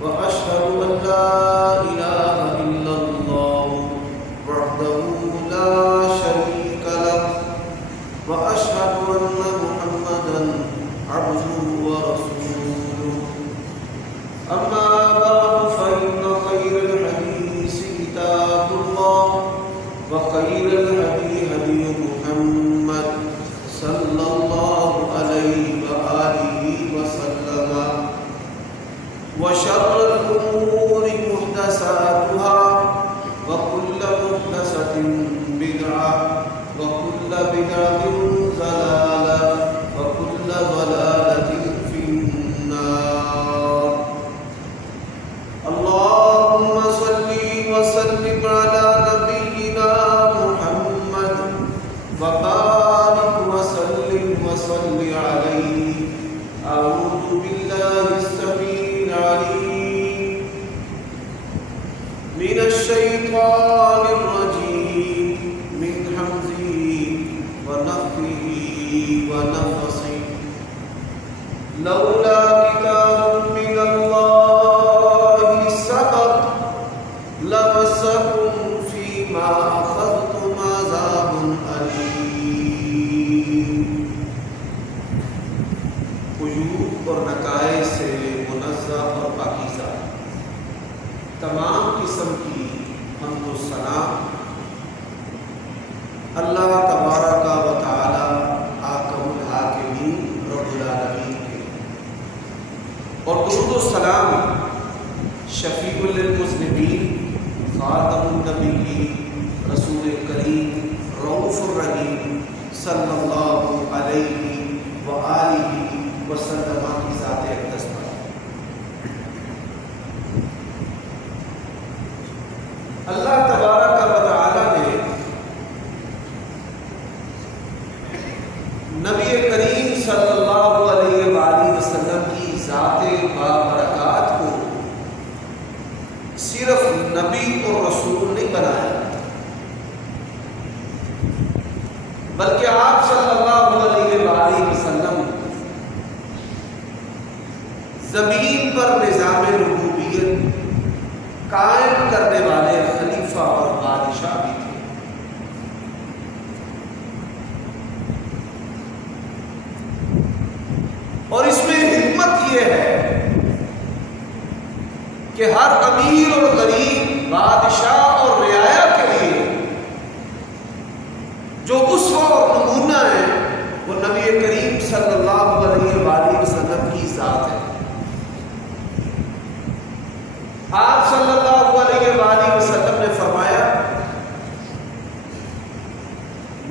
وأشهد أن لا إله إلا الله وحده لا شريك له وأشهد أن محمدا عبده ورسوله أما بعد فإن خير الحديث كتاب الله وخير الهدي هدي محمد صلى الله عليه وآله وسلم وشر الأمور محدثاتها وكل محدثة بدعة وكل بدعة ضلالة وكل ضلالة في النار. اللهم صل وسلم على نبينا محمد وبارك وسلم وصل عليه. أعوذ بالله السميع العليم من الشيطان الرجيم من همزه ونفخه ونفثه. لولا كتاب من الله سبق لمسكم فيما أخذتم عذاب أليم. عیوب اور نقائص سے منزہ اور پاکیزہ تمام قسم کی حمد و ثنا اللہ تبارک و تعالی حاکم الحاکمین رب العالمین کے، اور درود و سلام شفیع للمذنبین خاتم النبیین رسول کریم رؤوف الرحیم صلی اللہ علیہ وآلہ وسلم کی ذات اقدس پر. اللہ تبارک و تعالی نے نبی کریم صلی اللہ علیہ وآلہ وسلم کی ذات بابرکات کو صرف نبی اور رسول نہیں بنایا، بلکہ آپ صلی اللہ علیہ وآلہ وسلم زمین پر نظام ربوبیت قائم کرنے والے خلیفہ اور بادشاہ بھی تھے. اور اس میں حکمت یہ ہے کہ ہر امیر اور غریب، بادشاہ اور رعایا کے لیے جو اسوہ اور نمونہ ہے وہ نبی کریم صلی اللہ علیہ وآلہ وسلم کی ذات ہے. آپ صلی اللہ علیہ وآلہ وسلم نے فرمایا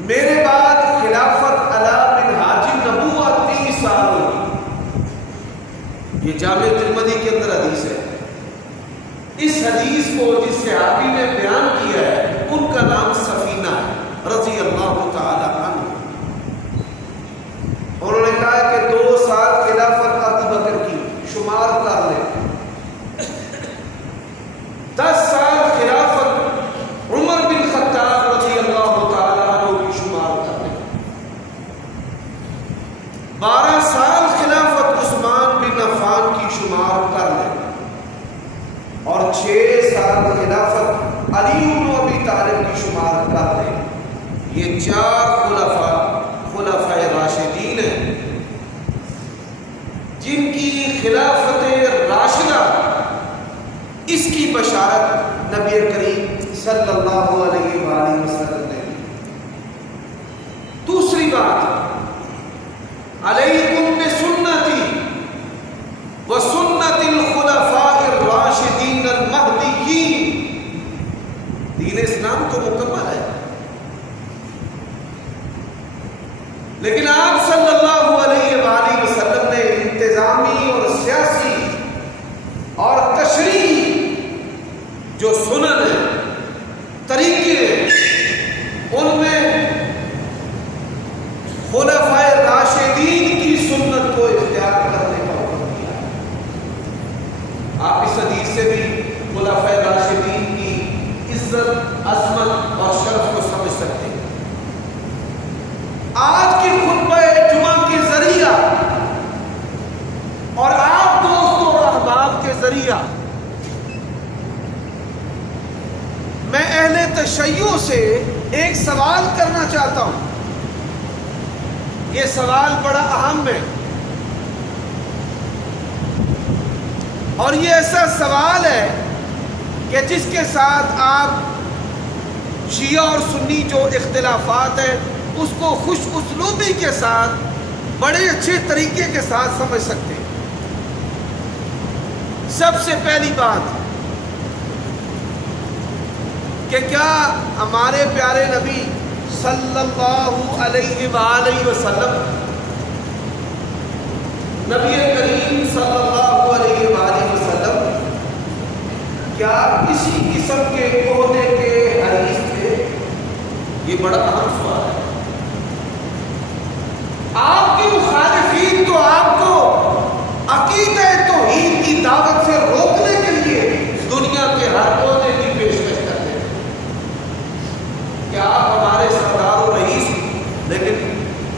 میرے بعد خلافت علی منہاج النبوۃ 30 سال ہوگی. یہ جامع ترمذی کے اندر حدیث ہے. اس حدیث کو جس صحابی نے بیان کیا ہے ان کا نام سفینہ ہے رضی اللہ تعالی عنہ. انہوں نے کہا کہ 2 سال خلافت ابو بکر کی شمار کر لیں، 10 سال خلافت عمر بن خطاب رضی اللہ تعالی عنہ کی شمار کر لیں، 12 سال خلافت عثمان بن عفان کی شمار کر لیں، اور 6 سال خلافت علی بن ابی طالب کی شمار کر لیں. یہ 4 خلفائے راشدین ہیں جن کی خلافت راشدہ اس کی بشارت نبی کریم صلی اللہ علیہ وآلہ وسلم نے. دوسری بات، علیکم بسنتی وسنت الخلفاء الراشدین المہدیین. دین اسلام تو مکمل ہے، لیکن آپ صلی اللہ علیہ وآلہ وسلم نے انتظامی اور سیاسی اور تشریعی جو سنن ہیں، طریقے ہیں، ان میں خلفائے راشدین کی سنت کو اختیار کرنے کا حکم دیا. آپ اس حدیث سے بھی خلفائے راشدین کی عزت، عظمت اور شرف کو سمجھ سکتے ہیں. آج کی خطبہ جمعہ کے ذریعہ اور آپ دوستوں اور احباب کے ذریعہ تشیع سے ایک سوال کرنا چاہتا ہوں. یہ سوال بڑا اہم ہے اور یہ ایسا سوال ہے کہ جس کے ساتھ آپ شیعہ اور سنی جو اختلافات ہیں اس کو خوش اسلوبی کے ساتھ بڑے اچھے طریقے کے ساتھ سمجھ سکتے ہیں. سب سے پہلی بات کہ کیا ہمارے پیارے نبی صلی اللہ علیہ وآلہ وسلم، نبی کریم صلی اللہ علیہ وآلہ وسلم کیا کسی قسم کے عہدے کے حریص تھے؟ یہ بڑا اہم سوال ہے. آپ کے مخالفین تو آپ کو عقیدہ توحید کی دعوت سے روکنے کے لیے دنیا کے ہر عہدے کی پیشکش کرتے ہیں. کیا آپ ہمارے سردار و رئیس، لیکن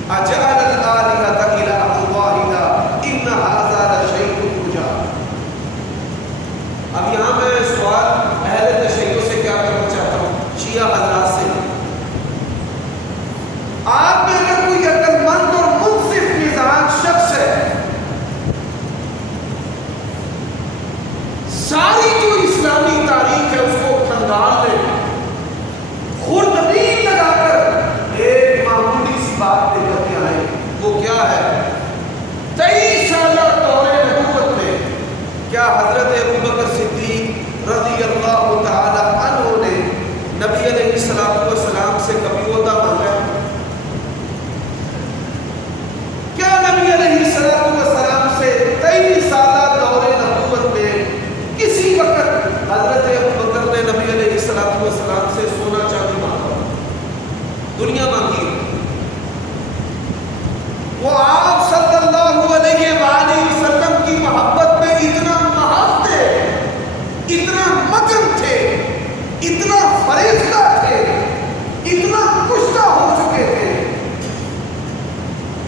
اجعل الآلہۃ الہا واحدا ان ھذا لشیء عجاب. اب یہاں میں سوال اہل تشیع سے کیا کرنا چاہتا ہوں، شیعہ حضرات سے. آپ میں اگر کوئی عقل مند اور منصف مزاج شخص ہے، ساری جو اسلامی تاریخ ہے اس کو کھنگال لے، خوردبین لگا کر ایک معمولی سی بات لے کر کے آئے. وہ کیا ہے؟ 23 سالہ دور نبوت میں کیا حضرت ابوبکر صدیق رضی اللہ تعالی عنہ نے نبی علیہ السلام سے کبھی عہدہ مانگا؟ کیا نبی علیہ السلام سے 23 سالہ دور نبوت میں کسی وقت حضرت ابوبکر نے نبی علیہ السلام سے سونا چاندی مانگا؟ دنیا مانگی. وہ آپ صلی اللہ علیہ وآلہ وسلم کی محبت میں اتنا محب تھے، اتنا مگن تھے، اتنا فریفتہ تھے، اتنا کشتہ ہو چکے تھے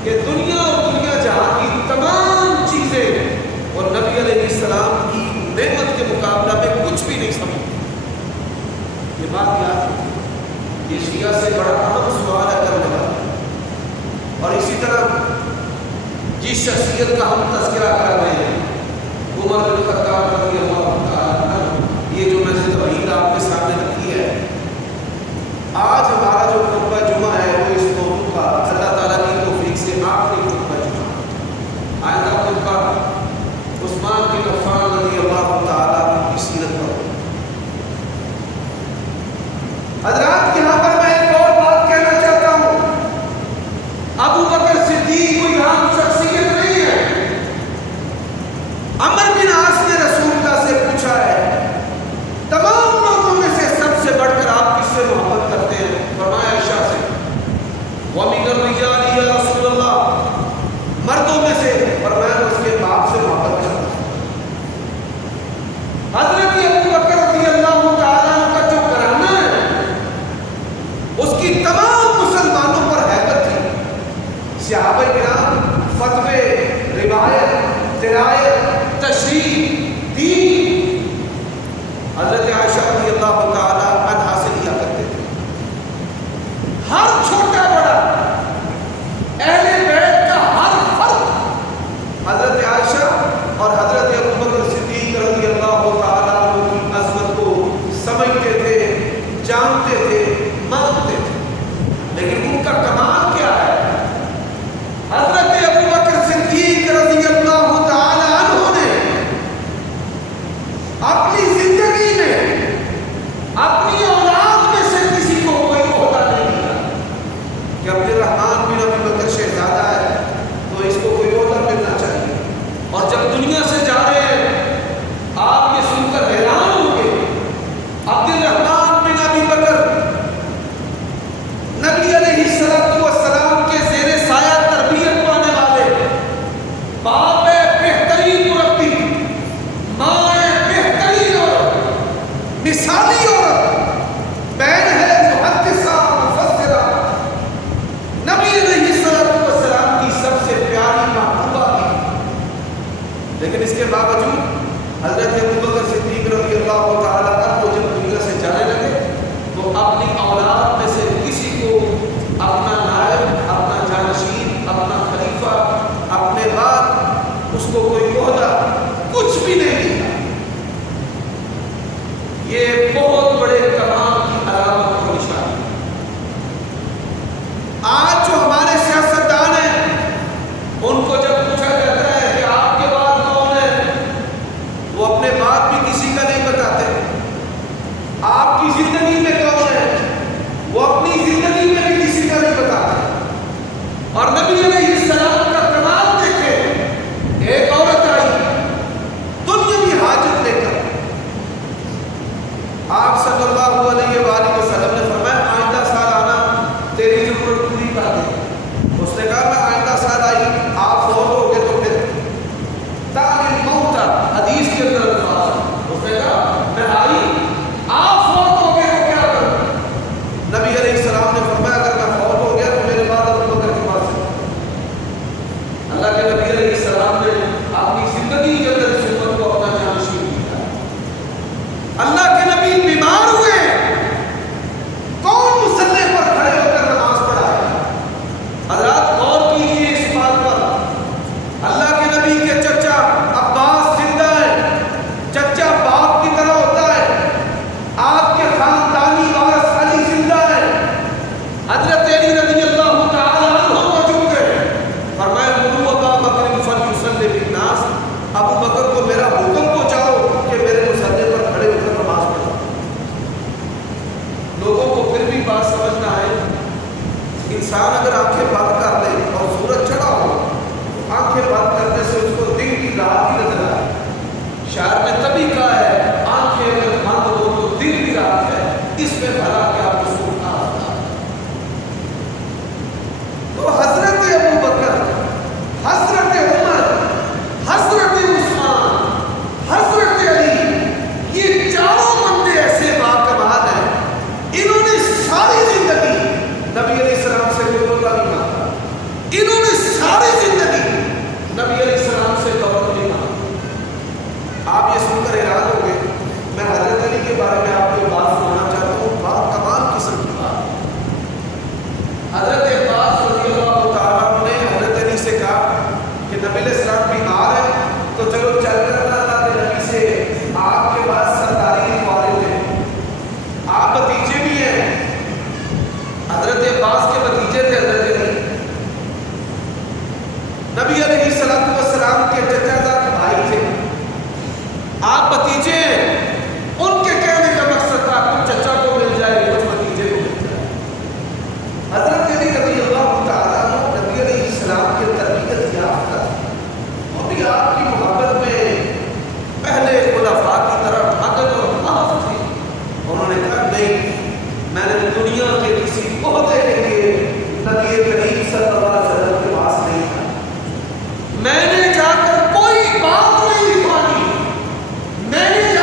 کہ دنیا اور دنیا جہاں کی تمام چیزیں اور نبی علیہ السلام کی نعمت کے مقابلہ میں کچھ بھی نہیں سمجھتے. یہ بات یاد ہے. یہ شیعہ سے بڑا اہم سوال ہے کرنے والا. اور اسی طرح جس شخصیت کا ہم تذکرہ کر رہے ہیں، عمر بن خطاب رضی اللہ تعالیٰ عنہ، یہ جو میں نے تمہید آپ کے سامنے رکھی ہے، آج ہمارا جو خطبہ جمعہ ہے وہ اس موضوع کا اللہ تعالیٰ کی توفیق سے آخری خطبہ جمعہ. آئندہ خطبہ عثمان بن عفان رضی اللہ تعالیٰ عنہ کی سیرت پر. حضرات یہاں پر میں ایک اور بات کہنا چاہتا ہوں. ابو بکر صدیق کوئی عام شخصیت نہیں ہے. عمر بن عاص نے رسول اللہ سے پوچھا ہے تمام لوگوں میں سے سب سے بڑھ کر آپ کس سے محبت کرتے ہیں؟ فرمایا عائشہ سے. وَمِنَ الرِّجَالِ يَا رسول اللہ، مردوں میں سے فرمایا اس کے باپ سے محبت کرتا ہوں. حضرت ابو بکر رضی اللہ تعالیٰ عنہ کا جو گھرانہ ہے اس کی تمام مسلمانوں پر ہیبت تھی. صحابہ کرام فتوے، روایت، درایت، تشریح، دین حضرت عائشہ رضی اللہ تعالیٰ عنہا سے لیا کرتے تھے. ہر چھوٹا بڑا اہل بیت کا ہر فرد حضرت عائشہ اور حضرت ابوبکر صدیق رضی اللہ تعالیٰ عنہ کی عظمت کو سمجھتے تھے، جانتے تھے، مانتے تھے. لیکن ان کا کمال کیا ہے؟ حضرت ابوبکر صدیق رضی اللہ تعالی عنہ نے اپنی زندگی میں اپنی اولاد میں سے کسی کو کوئی عہدہ نہیں دیا کہ عبد الرحمن بن ابی بکر شہزادہ ہے تو اس کو کوئی عہدہ ملنا چاہیے. اور جب دنیا سے جا رہے ہیں آپ یہ سن کر حیران ہوں گے، عبد الرحمن بن ابی بکر نبی علیہ السلام کے زیر سایہ تربیت پانے والے، باپ ہے بہترین مربی، ماں ہے بہترین عورت، مثالی عورت، بہن ہے محدثہ مفسرہ، نبی علیہ السلام کی سب سے پیاری محبوبہ تھی. لیکن اس کے باوجود حضرت ابوبکر صدیق رضی اللہ تعالیٰ عنہ جب دنیا سے جانے لگے تو وہ اپنے بعد بھی کسی کا نہیں بتاتے. آپ کی زندگی میں کون ہے وہ اپنی زندگی میں بھی کسی کا نہیں بتاتے. اور نبی علیہ السلام کا کمال دیکھے, ایک عورت آئی دنیاوی حاجت لے کر, آپ صلی اللہ علیہ وآلہ وسلم نے فرمایا آئندہ سال آنا تیری ضرورت پوری کر دے. اس نے کہا میں آئندہ سال آئی, آپ فوت ہو گئے تو پھر تعلیم موتا حدیث کے اندر الفاظ. اس نے کہا میں آئی, آپ فوت ہو گئے تو کیا کروں؟ نبی علیہ السلام نے فرمایا اگر میں فوت ہو گیا تو میرے بعد ابو بکر کے پاس ہے. اللہ کے نبی علیہ السلام نے اپنی زندگی کے اندر اس امت کو اپنا جانشین کیا. اللہ کے نبی بیمار ہوئے, کون مصلی پر کھڑے ہو کر نماز پڑھائے؟ حضرات غور کیجیے اس بات پر. اللہ کے نبی کے چچا عباس زندہ ہے, چچا باپ کی طرح ہوتا ہے. آپ کے خاندانی وارث علی زندہ ہے, حضرت علی رضی اللہ تعالی عنہ موجود ہے. فرمایا مروا ابا بکر فلیصلی بالناس, ابو بکر کو میرا حکم پہنچاؤ کہ میرے مصلی پر کھڑے ہو کر نماز پڑھو. لوگوں کو پھر بھی بات سمجھنا ہے, انسان اگر آنکھیں بند کر لے اور سورج چڑھا ہو, آنکھیں بند کرنے سے اس کو دن کی رات ہی نظر آئے. شاعر نے تبھی کہا ہے آنکھیں اگر بند ہو تو دن کی رات ہے, اس میں بھلا کیا قصور تھا. تو حضرت ابو بکر, حضرت عمر, حضرت عثمان, حضرت علی, یہ چاروں بندے ایسے باکمال ہیں, انہوں نے ساری زندگی نبی علیہ السلام سے کوئی روزہ نہیں مانگا. انہوں نے ساری زندگی نبی علیہ السلام سے دولت نہیں مانگا. آپ یہ سن کر حیران ہو گئے. میں حضرت علی کے بارے میں آپ کو بات سنانا چاہتا ہوں, بات کمال قسم کی بات. حضرت عباس رضی اللہ تعالیٰ عنہ نے حضرت علی سے کہا کہ نبی علیہ السلام بیمار ہے تو چلو چل کر اللہ کے نبی سے آپ کے پاس سرداری لکھوا لیتے ہیں. آپ بھتیجے بھی ہیں, حضرت عباس کے بھتیجے تھے حضرت علی. نبی علیہ السلام کے چچا زاد بھائی تھے, آپ بھتیجے ہیں. ان کے کہنے کا مقصد تھا کچھ چچا کو مل جائے کچھ بھتیجے کو مل جائے. حضرت علی رضی اللہ تعالیٰ عنہ نبی علیہ السلام کے تربیت یافتہ, وہ بھی آپ کی محبت میں پہلے خلفاء کی طرح مگن اور محف تھے. انہوں نے کہا نہیں, میں نے دنیا کے کسی عہدے کے لیے نبی کریم صلی اللہ علیہ وسلم کے پاس نہیں تھا. میں نے جا کر کوئی بات نہیں لکھوانی, میں نے جا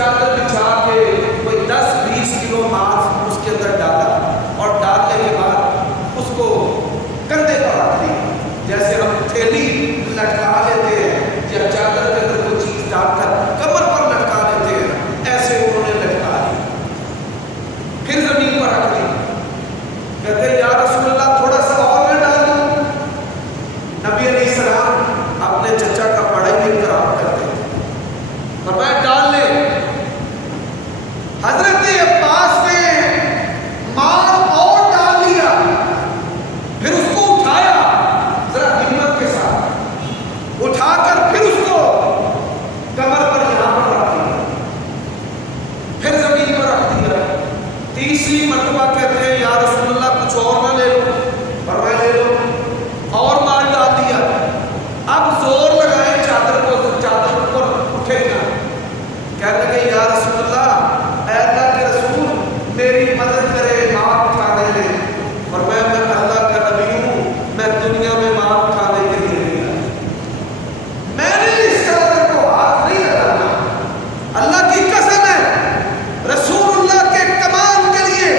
چادر بچھا کے کوئی 10-20 کلو ماس اس کے اندر ڈالا اور ڈالنے کے بعد اس کو کندھے پر رکھ دی، جیسے ہم تھیلی لٹکا لیتے ہیں یا چادر کے اندر کوئی چیز ڈال کر کمر پر لٹکا لیتے ہیں، ایسے انہوں نے لٹکا دی، پھر زمین پر رکھ دی۔ کہتے ہیں یا رسول اللہ تھوڑا سا اور میں ڈال دوں؟ نبی علیہ السلام اپنے چچا کا بڑا ہی احترام کرتے تھے، فرمایا ڈال لے۔ حضرت عباس نے مال اور ڈال لیا، پھر اس کو اٹھایا ذرا ہمت کے ساتھ، اٹھا کر پھر اس کو کمر پر یہاں پر رکھ دیا، پھر زمین پر رکھ دیا۔ تیسری مرتبہ کہتے ہیں یا رسول اللہ کچھ اور نہ لے لو؟ فرمایا لے لو، اور مال ڈال دیا۔ اب زور لگائے چادر کو، چادر پر اٹھے گا، کہنے لگے یا رسول اللہ، اے اللہ کے رسول میری مدد کرے مال اٹھانے میں۔ فرمایا میں اللہ کا نبی ہوں، میں دنیا میں مال اٹھانے کے لیے نہیں آیا، میں نے اس چادر کو ہاتھ نہیں لگانا، اللہ کی قسم ہے رسول اللہ کے کمال کے لیے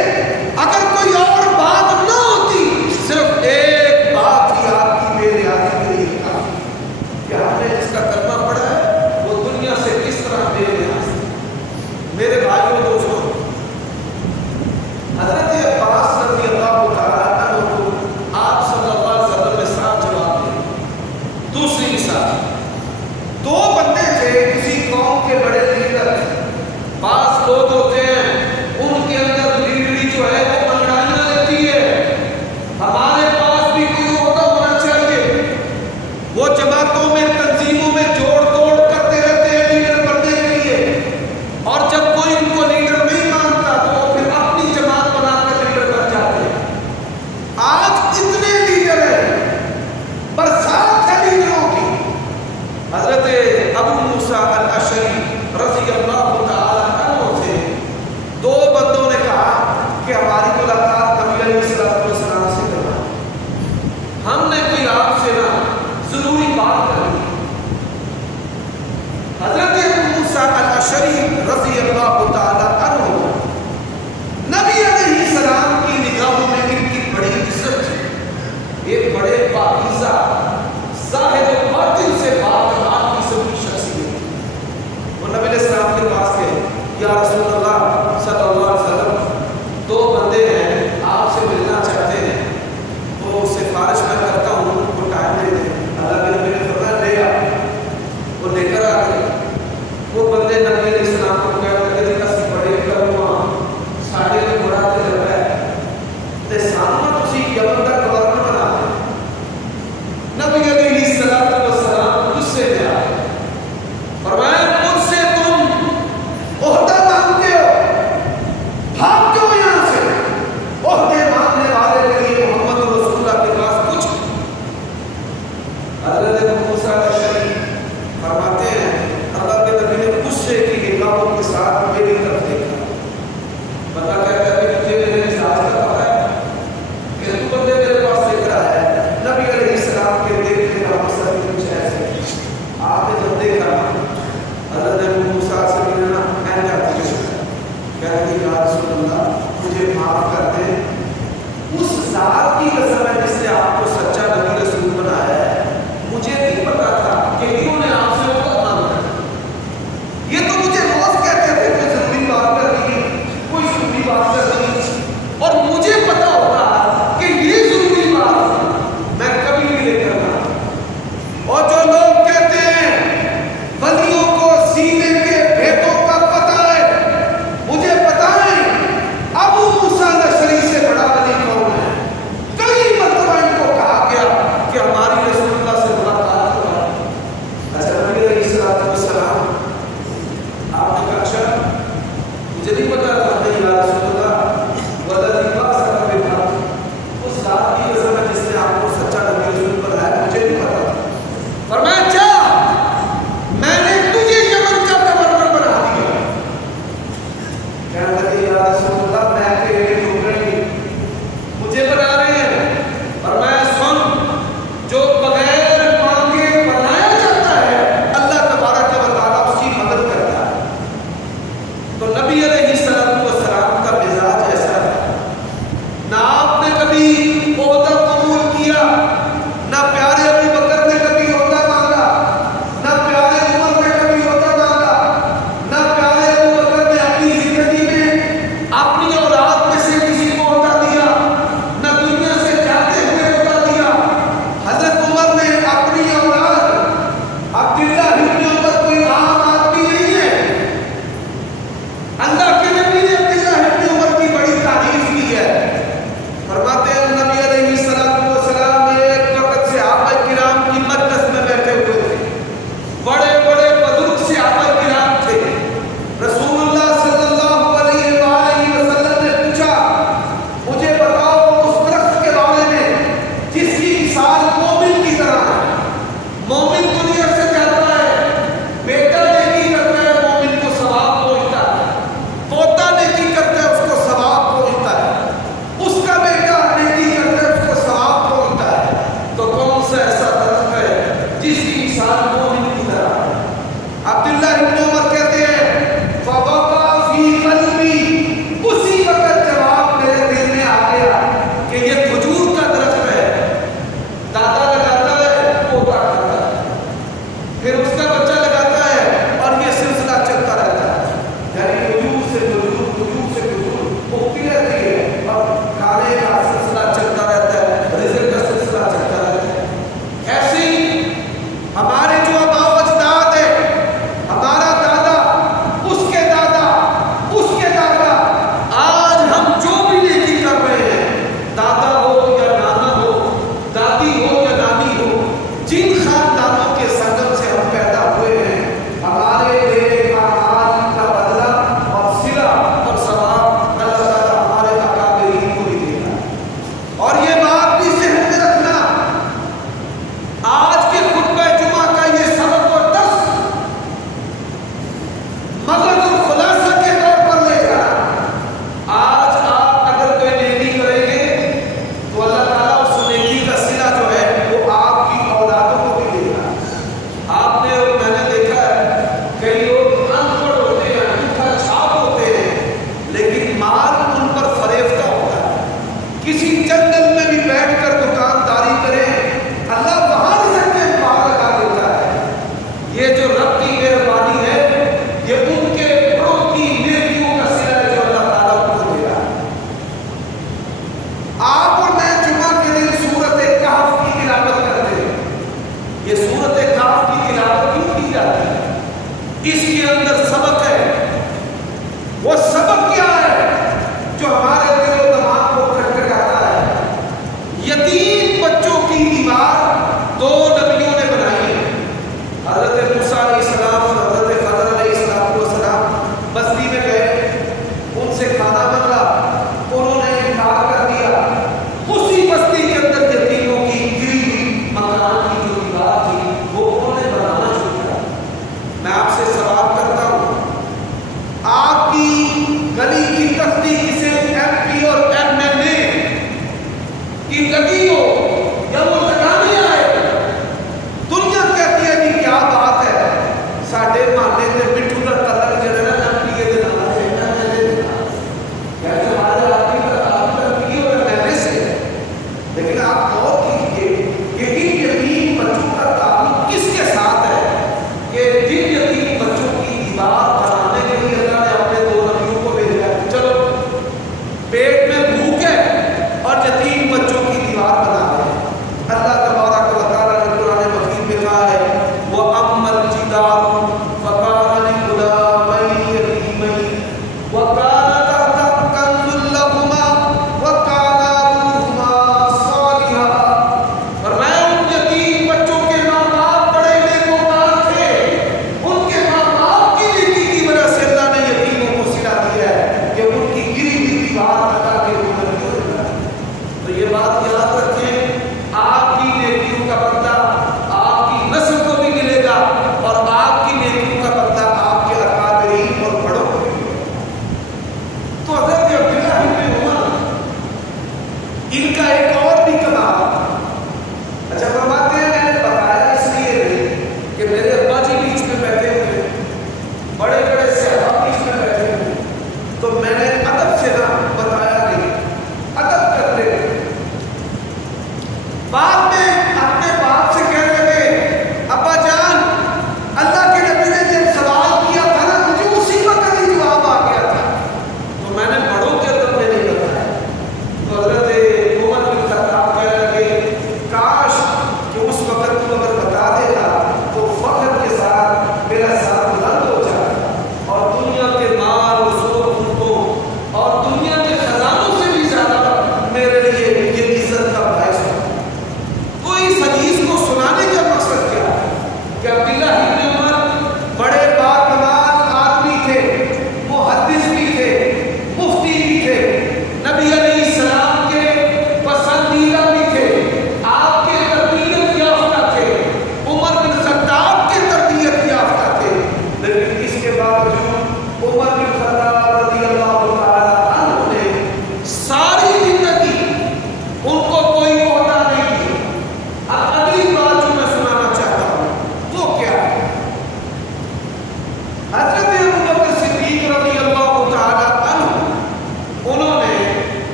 اگر کوئی اور بات نہ ہوتی، صرف ایک بات ہی آپ کی میرے آنے کے لیے کافی کہ آپ نے جس کا کلمہ پڑھا ہے وہ دنیا سے کس طرح بے نیاز تھی۔ میرے بھائیوں دوستوں، حضرت عباس رضی اللہ تعالیٰ عنہ کو آپ صلی اللہ علیہ وسلم نے صاف جواب دیا۔ دوسری مثال، دو بندے تھے کسی قوم کے بڑے لیڈر، بعض لوگ ہوتے ہیں ان کے اندر لیڈری جو ہے وہ انگڑائیاں لیتی ہے، ہمارے پاس بھی کوئی عہدہ ہونا چاہیے، وہ جماعتوں میں تنظیموں میں جوڑ توڑ کرتے رہتے ہیں لیڈر بننے کے لیے، اور جب کوئی ان کو لیڈر نہیں مانتا تو وہ پھر اپنی جماعت بنا کر لیڈر بن جاتے ہیں۔ آج اتنے لیڈر ہیں، برسات ہے لیڈروں کی۔ حضرت ابو موسیٰ الاشعری رضی اللہ تعالیٰ عنہ سے دو بندوں نے کہا کہ ہماری ملاقات نبی علیہ السلام سے کرنا، ہم نے کوئی آپ سے نا ضروری بات کرنی۔ حضرت ابو موسیٰ الاشعری رضی اللہ تعالیٰ عنہ نبی علیہ السلام کی نگاہوں میں ان کی بڑی عزت تھی، ایک بڑے پاکیزہ زاہد و باطن سے باکمال قسم کی شخصیت۔ وہ نبی علیہ السلام کے پاس گئے، یا رسول اللہ صلی اللہ علیہ وسلم دو بندے ہیں آپ سے ملنا چاہتے ہیں، تو سفارش میں کرتا ہوں وہ ٹائم دے دیں۔ اللہ کے نبی نے فرمایا لے آ، وہ لے کر آ گئے۔ وہ بندے نبی علیہ السلام کو کہتے ہیں کہ بڑے کرما ساڑھے میں بڑا تے لگ رہا ہے تے سامنا تسی یمن کا گورنر بنا دیں۔ نبی علیہ السلام غصے میں آئے، فرمایا مجھ سے تم عہدہ مانگتے ہو، بھاگ کیوں یہاں سے؟ عہدے مانگنے والے کے لیے محمد رسول اللہ کے پاس کچھ۔ حضرت ابو موسیٰ الاشعری فرماتے ہیں اللہ کے نبی نے غصے کی نگاہوں کے ساتھ میری طرف دیکھا، بندہ کہتا ہے کہ مجھے میرے مزاج کا پتہ ہے کہ تو بندے میرے پاس دیکھ رہا ہے۔ نبی علیہ السلام کے دیکھنے کا مقصد بھی کچھ ایسے آپ نے جب دیکھا حضرت ابو موسیٰ سے ملنا میں جاتی ہے، کہتے ہیں یا رسول اللہ مجھے معاف کر دیں، اس ذات کی قسم ہے جس نے آپ کو سچا نبی رسول بنایا ہے، مجھے نہیں پتا تھا کہ انہوں نے آپ سے عہدہ مانگا۔ یہ تو مجھے روز کہتے تھے کوئی ضروری بات کرنی، کوئی ضروری بات کرنی، اور مجھے پتا ہوتا کہ یہ ضروری بات میں کبھی نہیں لے کرنا۔ اور جو لوگ کہتے ہیں ولیوں کو سینے کے بھیدوں کا پتہ ہے، مجھے بتائیں ابو موسیٰ الاشعری سے بڑا ولی کون ہے؟ کئی مرتبہ ان کو کہا گیا پھر اس کا بچہ لگاتا ہے اور یہ سلسلہ چلتا رہتا ہے، یعنی وجود سے وجود، وجود سے وجود اگتی رہتی ہے اور کھانے کا سلسلہ چلتا رہتا ہے، رزق کا سلسلہ چلتا رہتا ہے۔ ایسے ہی ہمارے جو آباء و اجداد ہے، ہمارا دادا، اس کے دادا، اس کے دادا، آج ہم جو بھی نیکی کر رہے ہیں، دادا ہو یا نانا ہو، دادی ہو یا نانی ہو، جن خاندانوں کے سنگم سے ہم پیدا ہوئے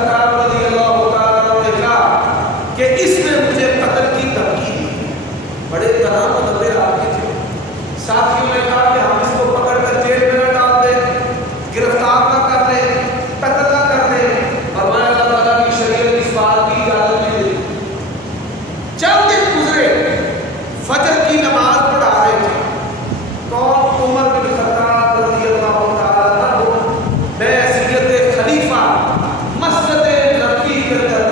خطاب رضی اللہ تعالیٰ عنہ نے کہا کہ اس نے مجھے قتل کی دھمکی دی. بڑے تنام و نبے آدمی تھے. ساتھیوں نے کہا کہ ہم اس کو پکڑ کر جیل میں نہ ڈال دیں, گرفتار نہ کر لیں, قتل نہ کر دیں. فرمایا اللہ تعالیٰ کی شریعت اس بات کی اجازت نہیں دیتی. چند دن گزرے, فجر کی نماز پڑھا رہے تھے. کون؟ عمر بن خطاب رضی اللہ تعالیٰ عنہ بحیثیت خلیفہ مسجد نبوی کے اندر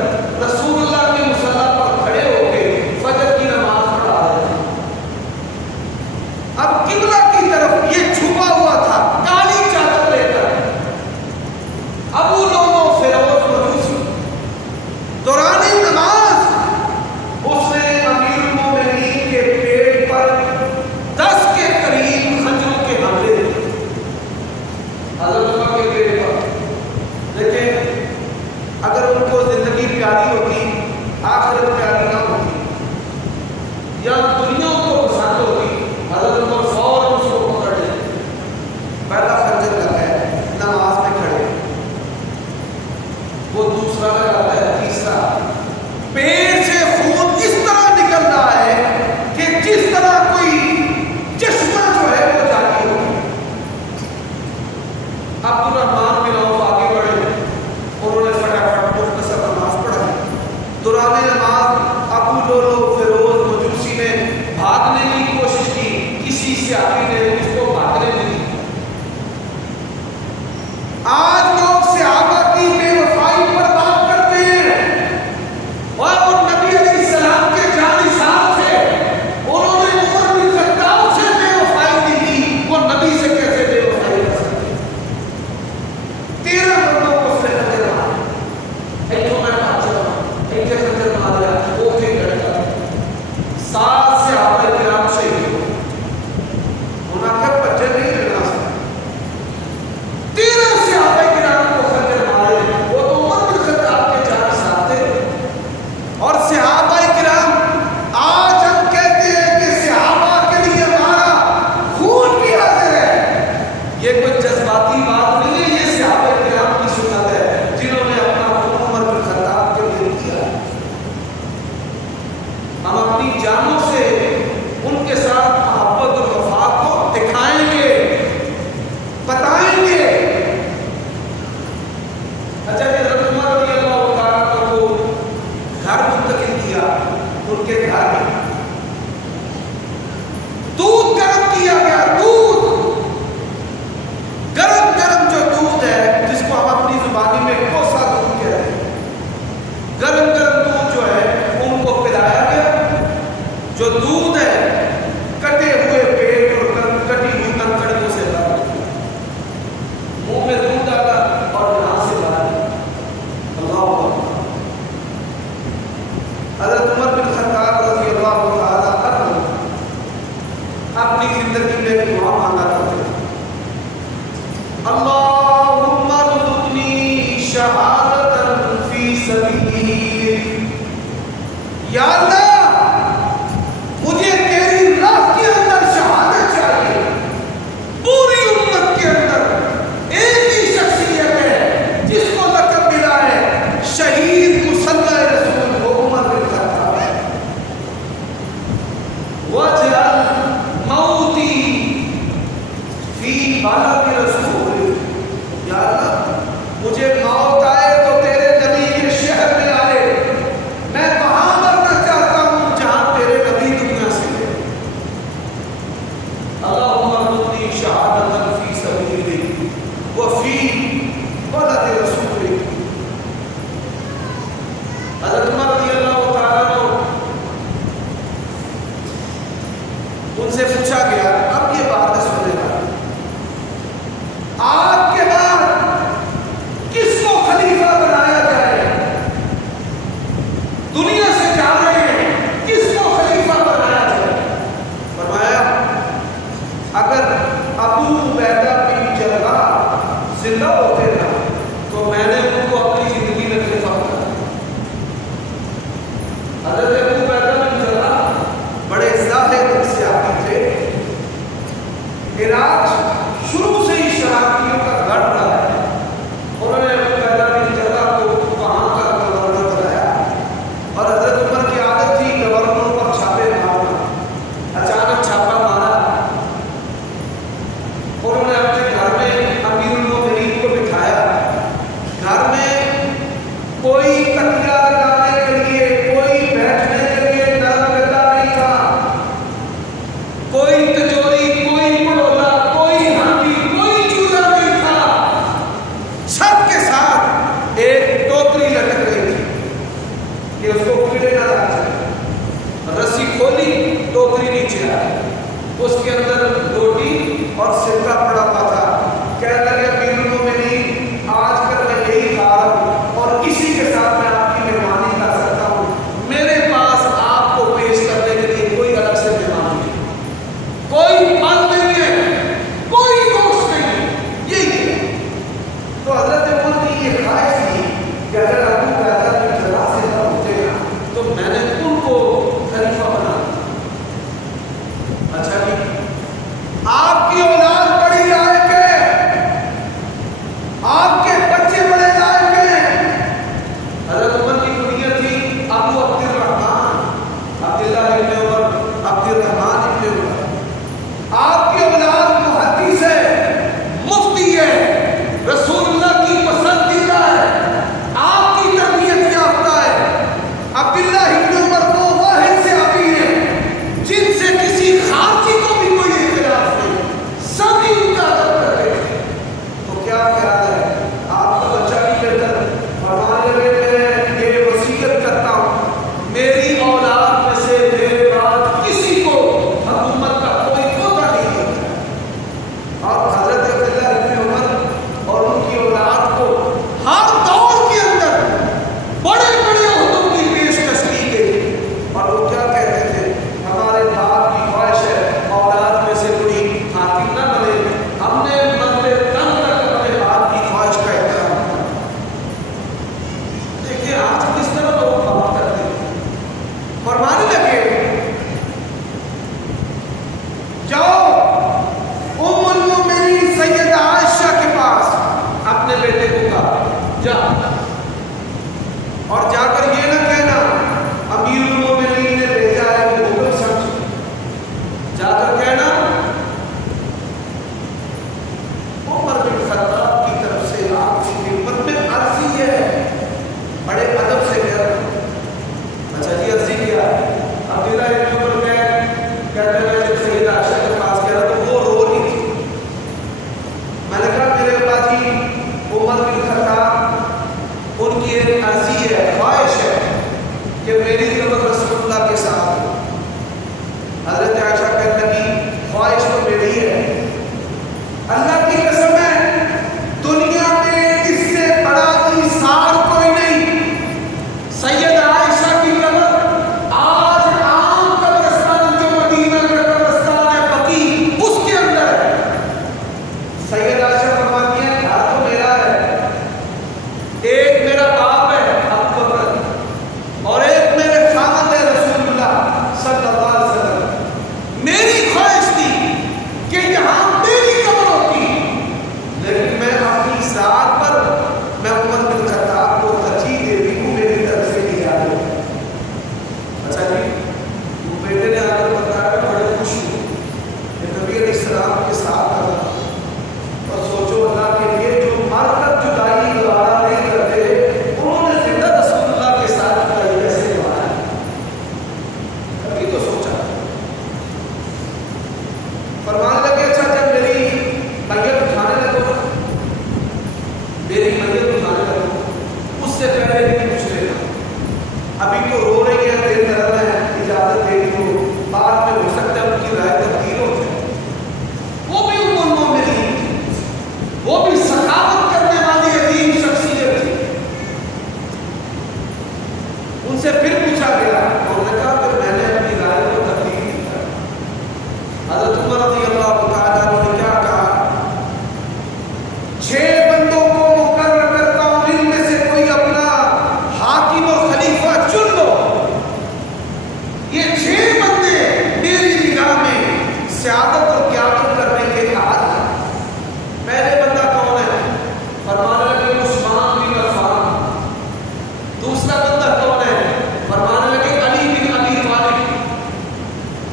رسول اللہ کے مصلی پر کھڑے ہو کے فجر کی نماز پڑھا رہے تھے. اب قبلہ کی طرف یہ چھپا ہوا تھا کالی چادر لے کر. ابو لولو فیروز مجوسی دوران نماز اس نے امیر المومنین کے پیٹ پر 10 کے قریب خنجروں کے حملے دیے. حضرت عمر کے پیٹ پر. لیکن اگر ان کو زندگی پیاری ہوتی, آخرت پیاری نہ ہوتی, یا دنیا کو پسند ہوتی, حضرت عمر فوراً اس کو پکڑ لیتے. پہلا خنجر لگا ہے, نماز میں کھڑے, وہ دوسرا لگاتا ہے, تیسرا. پیٹ سے خون اس طرح نکل رہا ہے کہ جس طرح کوئی چشمہ جو ہے وہ جاری ہو. عبد الرحمن بن عوف آگے بڑھے, انہوں نے فٹافٹ مختصر نماز پڑھائی. دوران نماز ابو لولو فیروز مجوسی نے بھاگنے کی کوشش کی, کسی صحابی نے اس کو بھاگنے نہیں دی. آج لوگ صحابہ کی بے وفائی پر بات کرتے ہیں, اور وہ نبی علیہ السلام کے جانشین تھے, انہوں نے عمر بن خطاب سے بے وفائی نہیں کی, وہ نبی سے کیسے بے وفائی کر سکتے؟ 13 بندوں کو اس نے خنجر مارا. ایتھوں میں بات چلا, ایتھے خنجر مارا, وہ پھر لڑکا. 7 صحابہ کرام شہید ہوئے. انہوں نے کہا بچے نہیں لڑنا سکتے. 13 صحابہ کرام کو خنجر مارے, وہ تو عمر بن خطاب کے جانشین تھے. اور صحابہ کرام, آج ہم کہتے ہیں کہ صحابہ کے لیے ہمارا خون بھی حاضر ہے. یہ کوئی جذباتی بات نہیں ہے, یہ صحابہ کرام کی سنت ہے جنہوں نے اپنا خون عمر بن خطاب کے لیے دیا. ہم اپنی جانوں سے ان کے ساتھ محبت اور وفا کو دکھائیں گے, بتائیں گے. اچھا کہ حضرت عمر رضی اللہ تعالیٰ عنہ کو گھر منتقل کیا, ان کے گھر میں دودھ گرم کیا گیا. دودھ گرم گرم جو دودھ ہے, جس کو ہم اپنی زبانی میں کوسا دودھ کہتے ہیں, گرم گرم دودھ جو ہے ان کو پلایا گیا. جو دودھ ہے کٹے ہوئے پیٹ اور کٹی ہوئی کنکڑیوں سے بھرا, منہ میں دودھ ڈالا اور یہاں سے باہر. اللہ اکبر. حضرت عمر بن خطاب رضی اللہ تعالیٰ عنہ اپنی زندگی میں دعا مانگا کرتے تھے, اللہم ارزقنی شہادۃ فی سبیلک. یا اللہ, مجھے تیری راہ کے اندر شہادت چاہیے. پوری امت کے اندر ایک ہی شخصیت ہے جس کو لقب ملا ہے شہید مصلی رسول, وہ عمر بن خطاب ہے. وَاجْعَلْ مَوْتِي فِي بَلَدِ رَسُولِكَ. یا اللہ, مجھے موت آئے تو تیرے نبی کے شہر میں آئے, میں وہاں مرنا چاہتا کوئی تکیہ لگانے کے لیے، کوئی بیٹھنے کے لیے نرم گدا نہیں تھا، کوئی تجوری، کوئی پڑولا، کوئی ہانڈی، کوئی چولہا نہیں تھا، سب کے ساتھ ایک ٹوکری لٹک رہی تھی کہ اس کو کیڑے نہ لگ جائے۔ رسی کھولی، ٹوکری نیچے آئی، اس کے اندر روٹی اور سرکہ پڑا ہوا تھا۔ کہنے لگے امیر المومنین آج کل میں یہی کھا رہا ہوں اور اسی کے ساتھ میں آپ کی مہمانی کر سکتا ہوں، میرے پاس آپ کو پیش کرنے کے لیے کوئی الگ سے مہمان نہیں، کوئی پھل نہیں ہے، کوئی گوشت نہیں ہے، یہی ہے۔ تو حضرت عمر کی یہ خواہش تھی کہ اگر ابو پیدا کی جگہ سے نہ ہوتے نا تو میں نے ان کو خلیفہ بنا دیا۔ اچھا جی، آپ کی اولاد بڑی لائق ہے، آپ کے بچے بڑے لائق ہیں۔ حضرت عمر کی کنیت تھی ابو عبد الرحمن، عبداللہ ابن عمر، عبد الرحمن ابن عمر۔ آپ کی اولاد محدث ہے، مفتی ہے، رسول اللہ کی پسندیدہ ہے، آپ کی تربیت یافتہ ہے۔ عبداللہ ابن عمر وہ واحد صحابی ہیں جن سے کسی خارجی کو بھی کوئی اختلاف نہیں، سبھی ان کا ادب کرتے تھے۔ تو کیا خیال ہے آپ کا بچہ بھی بہتر فرمانے لگے میں یہ وصیت کرتا ہوں میری اولاد میں سے میرے بعد کسی کو حکومت کا کوئی عہدہ نہیں ہوتا۔ اور حضرت عبداللہ ابن عمر اور ان کی اولاد کو ہر دور کے اندر بڑے بڑے عہدوں کی پیشکش کی گئی، اور وہ کیا کہتے تھے، ہمارے باپ کی خواہش ہے اولاد میں سے کوئی حاکم نہ بنے، ہم نے مرتے دم تک اپنے باپ کی خواہش کا احترام کیا۔ دیکھیں آج کس طرح لوگ بات کرتے ہیں۔ فرمانے لگے جاؤ ام المومنین سیدہ عائشہ کے پاس اپنے بیٹے کو کہا جا، اور جا کر یہ نہ کہنا امیر المومنین نے بھیجا ہے وہ حکم سمجھ، جا کر کہنا عمر بن خطاب کی طرف سے آپ کی خدمت میں عرضی ہے، بڑے ادب سے کہہ رہا۔ اچھا جی عرضی کیا ہے؟ عبداللہ ابن عمر کہتے ہیں جب سیدہ عائشہ کے پاس کہہ رہا تو وہ رو رہی تھی۔ میں نے کہا میرے ابا جی عمر بن خطاب ان کی ایک عرضی ہے، خواہش ہے کہ میری خدمت رسول اللہ کے ساتھ ہو۔ حضرت عائشہ کہنے لگی خواہش تو میری ہے، اللہ کی قسم ہے دنیا میں اس سے بڑا ایثار کوئی نہیں۔ سیدہ عائشہ کی قبر آج عام قبرستان جو مدینہ کا قبرستان ہے بقیع، اس کے اندر ہے۔ سیدہ عائشہ فرماتی ہیں گھر تو میرا ہے، ایک میرا باپ ہے ابو بکر اور ایک میرے خامد ہے رسول اللہ صلی اللہ علیہ وسلم۔ میری خواہش تھی کہ یہاں میری قبر ہوتی، لیکن میں اپنی ذات پر میں عمر بن خطاب کو ترجیح دیتی ہوں، میری طرف سے لیا ہے۔ اچھا جی، وہ بیٹے نے آ کر بتایا کہ بڑے خوش ہوں کہ نبی علیہ السلام کے ساتھ آنا، اور سوچو اللہ کے لیے جو مر کر جدائی گوارا نہیں کرتے انہوں نے زندہ رسول اللہ کے ساتھ جدائی کیسے گوارا ہے؟ کبھی تو سوچا۔ فرمانے لگے اچھا جب میری میت اٹھانے لگو، میری میت اٹھانے لگو اس سے پہلے بھی پوچھ لینا، ابھی تو رو رہی ہے دیر طرح میں اجازت دے دی، بعد میں ہو سکتا ہے ان کی رائے تبدیل ہو جائے۔ وہ بھی ام المومنین تھی، وہ بھی سخاوت کرنے والی عظیم شخصیت تھی۔ ان سے پھر پوچھا گیا، انہوں نے کہا کہ میں نے اپنی رائے کو تبدیل کیا۔ حضرت عمر رضی اللہ تعالیٰ عنہ نے کیا کہا، 6 بندوں کو مقرر کرتا ہوں، ان میں سے کوئی اپنا حاکم اور خلیفہ چن لو۔ یہ 6 بندے میری نگاہ میں سیادت اور قیادت کرنے کے اہل ہیں۔ پہلے بندہ کون ہے؟ فرمانے لگے عثمان بن عفان۔ دوسرا بندہ کون ہے؟ فرمانے لگے علی بن ابی طالب۔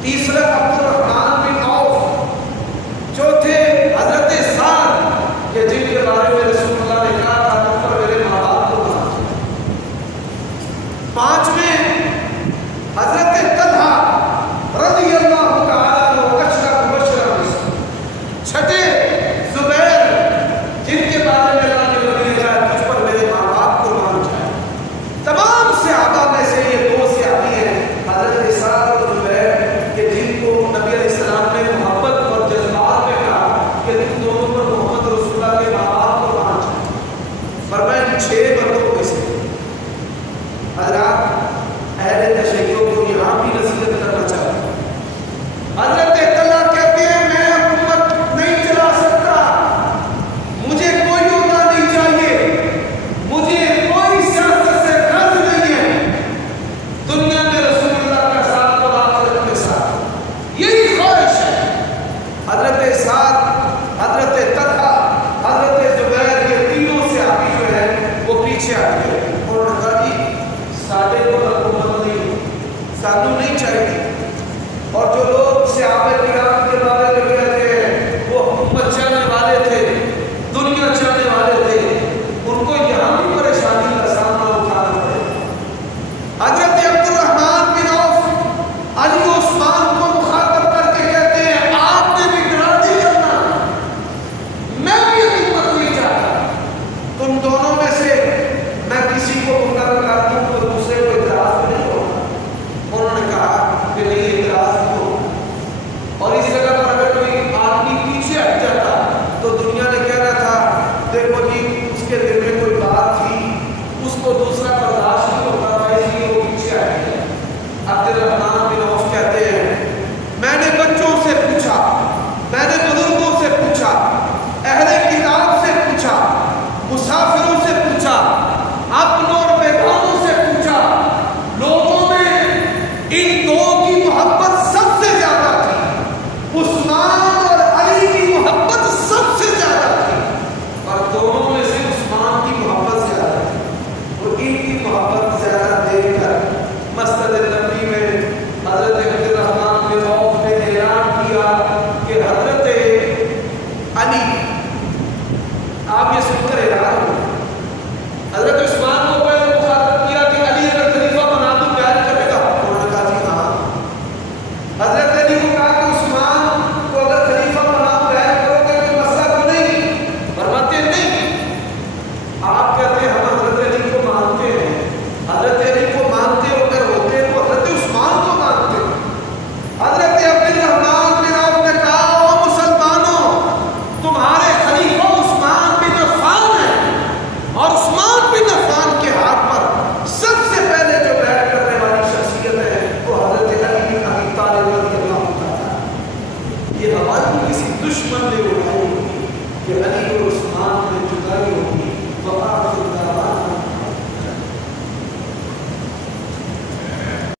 تیسرا عبد الرحمن بن عوف۔ چوتھے حضرت سعد کہ جن کے بارے میں رسول اللہ نے کہا تھا کہ میرے ماں باپ کو کہا۔ 5ویں حضرت طلحہ رضی اللہ تعالیٰ عنہ اشرف مبشرہ، 6 زبیر جن کے بارے میں اللہ کے نبی نے کہا تجھ پر میرے ماں باپ قربان جائے. تمام صحابہ میں سے یہ 2 صحابی ہیں حضرت سعد اور زبیر کہ جن کو نبی علیہ السلام نے محبت اور جذبات میں کہا کہ تم دونوں پر محمد رسول اللہ کے ماں باپ قربان جائے. فرمایا 6 بندوں میں سے حضرات اہل تشیع کو یہاں بھی نصیحت کرنا چاہتا ہوں. حضرت طلحہ کہتے ہیں میں حکومت نہیں چلا سکتا، مجھے کوئی عہدہ نہیں چاہیے، مجھے کوئی سیاست سے غرض نہیں ہے، دنیا میں رسول اللہ کا ساتھ اور آخرت کے ساتھ یہی خواہش ہے. حضرت سعد، حضرت طلحہ، حضرت زبیر یہ تینوں صحابی جو ہیں وہ پیچھے آ گئے. انہوں نے کہا جی ساڈے کو حکومت نہیں، سانو نہیں چاہیے. اور جو لوگ صحابہ کرام کے بارے میں کہتے ہیں وہ حکومت چاہنے والے تھے، دنیا چاہنے والے تھے، ان کو یہاں بھی پریشانی کا سامنا اٹھانا پڑے. حضرت عبد الرحمن بن عوف علی عثمان کو مخاطب کر کے کہتے ہیں آپ نے بھی ڈرا کرنا، میں بھی حکومت نہیں چاہتا، تم دونوں میں سے میں کسی کو مقرر کر دوں تو دوسرے کو اعتراض نہیں ہوگا. انہوں نے کہا کہ نہیں اعتراض نہیں ہوگا. اور اس جگہ پر اگر کوئی آدمی پیچھے ہٹ جاتا تو دنیا نے کہنا تھا دیکھو جی اس کے دل میں کوئی بات تھی، اس کو دوسرا برداشت